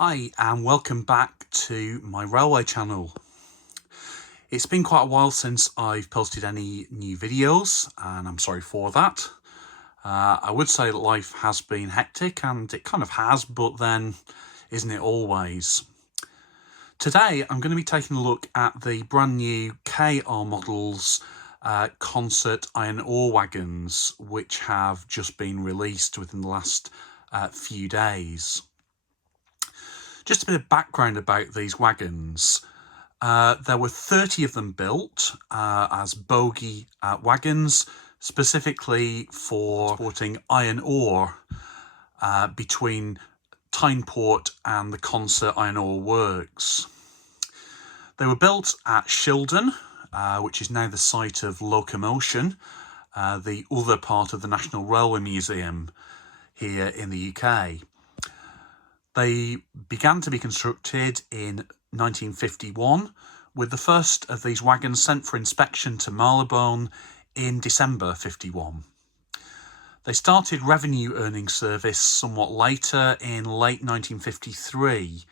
Hi and welcome back to my railway channel. It's been quite a while since I've posted any new videos and I'm sorry for that. I would say that life has been hectic and it kind of has, but then isn't it always? Today I'm going to be taking a look at the brand new KR models Consett iron ore wagons, which have just been released within the last few days. Just a bit of background about these wagons. There were 30 of them built as bogie wagons, specifically for transporting iron ore between Tyneside and the Consett Iron Ore Works. They were built at Shildon, which is now the site of Locomotion, the other part of the National Railway Museum here in the UK. They began to be constructed in 1951, with the first of these wagons sent for inspection to Marylebone in December 51. They started revenue earning service somewhat later in late 1953,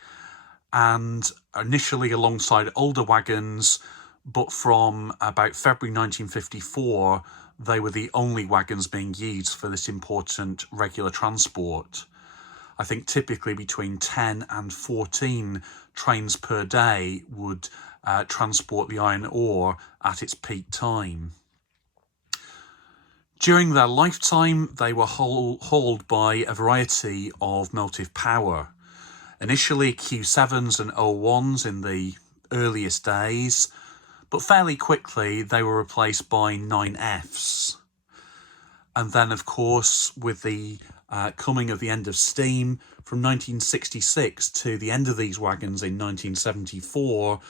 and initially alongside older wagons, but from about February 1954, they were the only wagons being used for this important regular transport. I think typically between 10 and 14 trains per day would transport the iron ore at its peak time. During their lifetime, they were hauled by a variety of motive power. Initially Q7s and O1s in the earliest days, but fairly quickly they were replaced by 9Fs. And then, of course, with the coming of the end of steam from 1966 to the end of these wagons in 1974,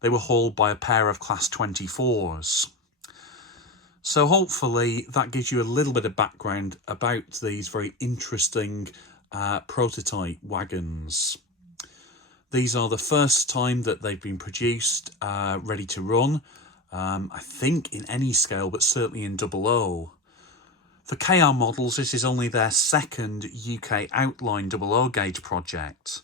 they were hauled by a pair of Class 24s. So hopefully that gives you a little bit of background about these very interesting prototype wagons. These are the first time that they've been produced, ready to run, I think in any scale, but certainly in 00. For KR models, this is only their second UK outline 00 gauge project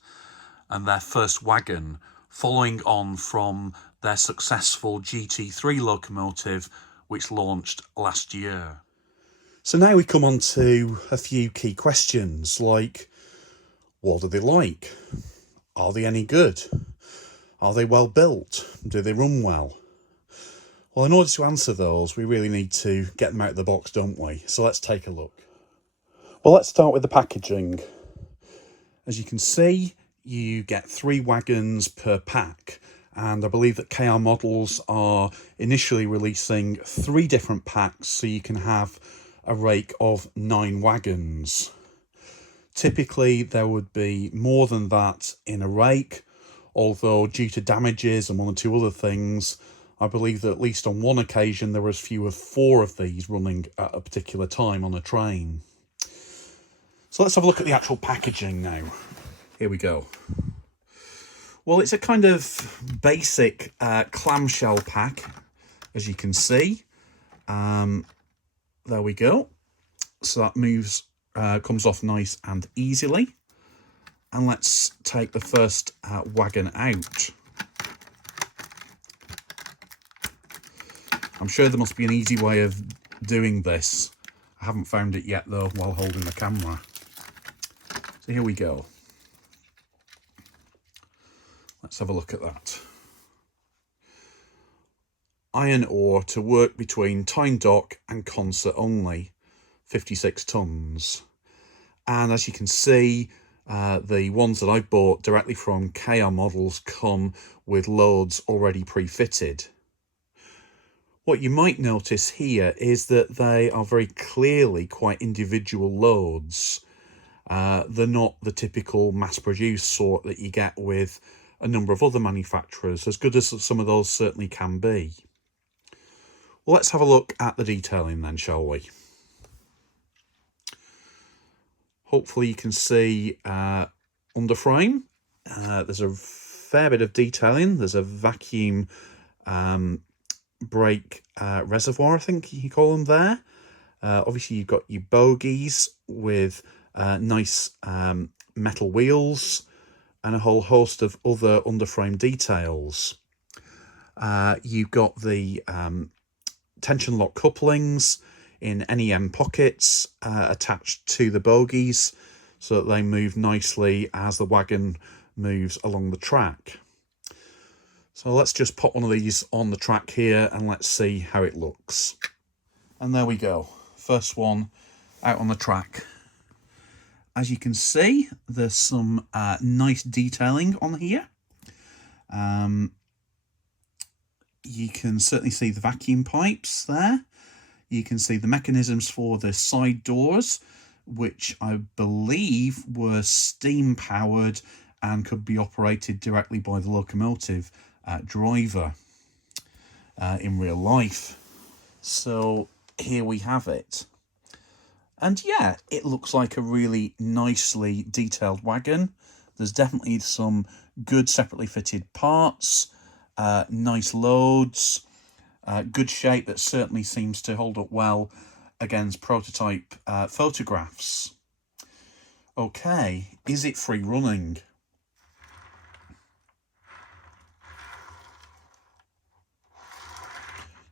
and their first wagon, following on from their successful GT3 locomotive, which launched last year. So now we come on to a few key questions like, what are they like? Are they any good? Are they well built? Do they run well? Well, in order to answer those, we really need to get them out of the box, don't we? So let's take a look. Well, let's start with the packaging. As you can see, you get 3 wagons per pack, and I believe that KR models are initially releasing 3 different packs, so you can have a rake of 9 wagons. Typically, there would be more than that in a rake, although due to damages and 1 or 2 other things, I believe that at least on one occasion there were as few as 4 of these running at a particular time on a train. So let's have a look at the actual packaging now. Here we go. Well, it's a kind of basic clamshell pack, as you can see. There we go. So that comes off nice and easily. And let's take the first wagon out. I'm sure there must be an easy way of doing this. I haven't found it yet though while holding the camera. So here we go. Let's have a look at that. Iron ore to work between Tyneside and Consett only, 56 tonnes. And as you can see, the ones that I've bought directly from KR models come with loads already pre-fitted. What you might notice here is that they are very clearly quite individual loads. They're not the typical mass-produced sort that you get with a number of other manufacturers, as good as some of those certainly can be. Well, let's have a look at the detailing then, shall we? Hopefully you can see under frame, there's a fair bit of detailing. There's a vacuum brake reservoir, I think you call them there. Obviously you've got your bogies with nice metal wheels. and a whole host of other underframe details. You've got the tension lock couplings in NEM pockets attached to the bogies so that they move nicely as the wagon moves along the track. So let's just put one of these on the track here and let's see how it looks. And there we go, first one out on the track. As you can see, there's some nice detailing on here. You can certainly see the vacuum pipes there. You can see the mechanisms for the side doors, which I believe were steam powered and could be operated directly by the locomotive driver in real life. So here we have it. And yeah, it looks like a really nicely detailed wagon. There's definitely some good separately fitted parts, nice loads, good shape that certainly seems to hold up well against prototype photographs. Okay, is it free running?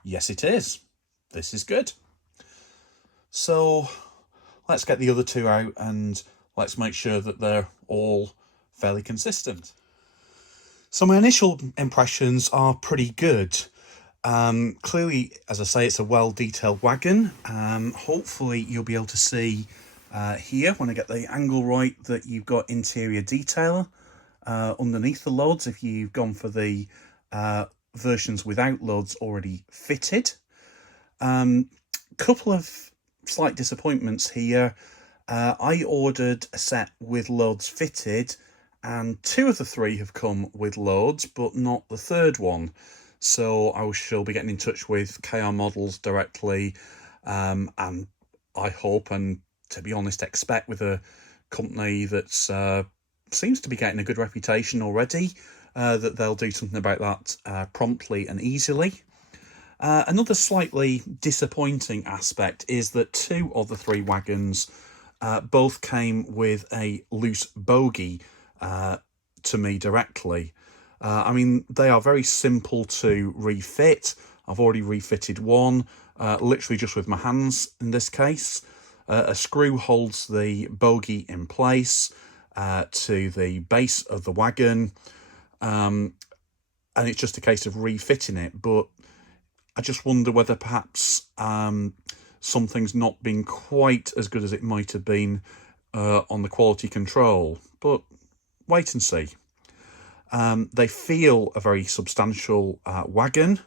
Yes, it is. This is good. So let's get the other two out and let's make sure that they're all fairly consistent. So my initial impressions are pretty good. Clearly, as I say, it's a well-detailed wagon. Hopefully you'll be able to see here, when I get the angle right, that you've got interior detail underneath the loads if you've gone for the versions without loads already fitted. Couple of slight disappointments here. I ordered a set with loads fitted, and 2 of the 3 have come with loads, but not the third one. So I shall be getting in touch with KR Models directly, and I hope, and to be honest, expect, with a company that seems to be getting a good reputation already, that they'll do something about that promptly and easily. Another slightly disappointing aspect is that 2 of the 3 wagons both came with a loose bogie to me directly. I mean, they are very simple to refit. I've already refitted one, literally just with my hands in this case. A screw holds the bogie in place to the base of the wagon, and it's just a case of refitting it. But I just wonder whether perhaps something's not been quite as good as it might have been on the quality control. But wait and see. They feel a very substantial wagon.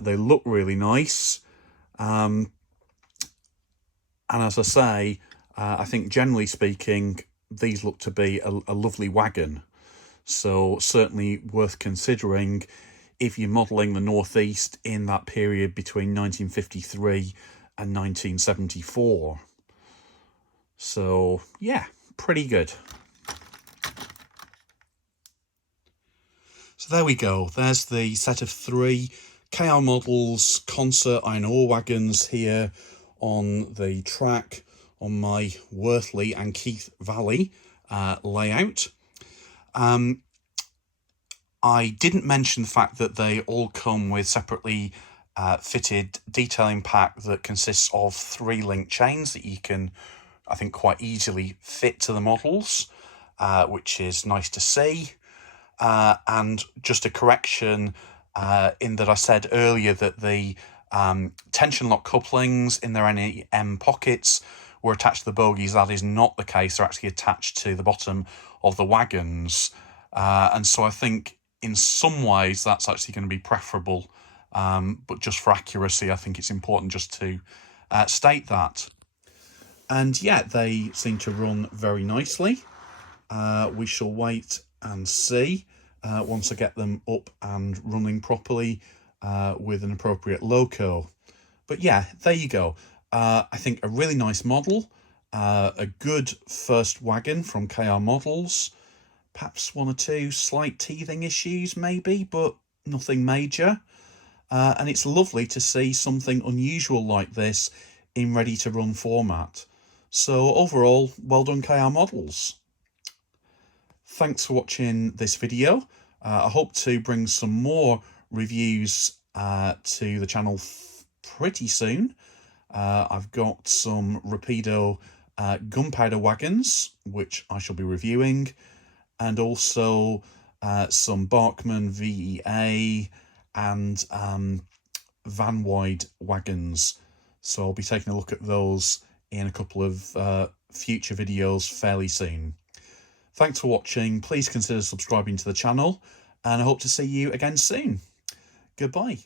They look really nice. And as I say, I think generally speaking, these look to be a lovely wagon. So certainly worth considering if you're modelling the Northeast in that period between 1953 and 1974. So yeah, pretty good. So there we go. There's the set of 3 KR Models Consett iron ore wagons here on the track on my Worthley and Keith Valley layout. I didn't mention the fact that they all come with separately fitted detailing pack that consists of 3 link chains that you can, I think, quite easily fit to the models, which is nice to see. And just a correction in that I said earlier that the tension lock couplings in their NEM pockets were attached to the bogies. That is not the case. They're actually attached to the bottom of the wagons. And so I think in some ways that's actually going to be preferable. But just for accuracy, I think it's important just to state that. And yeah, they seem to run very nicely. We shall wait and see once I get them up and running properly with an appropriate loco. But yeah, there you go. I think a really nice model, a good first wagon from KR Models. Perhaps 1 or 2 slight teething issues maybe, but nothing major. And it's lovely to see something unusual like this in ready-to-run format. So overall, well done KR Models. Thanks for watching this video. I hope to bring some more reviews to the channel pretty soon. I've got some Rapido gunpowder wagons, which I shall be reviewing, and also some Barkman VEA and van wide wagons. So I'll be taking a look at those in a couple of future videos fairly soon. Thanks for watching. Please consider subscribing to the channel, and I hope to see you again soon. Goodbye.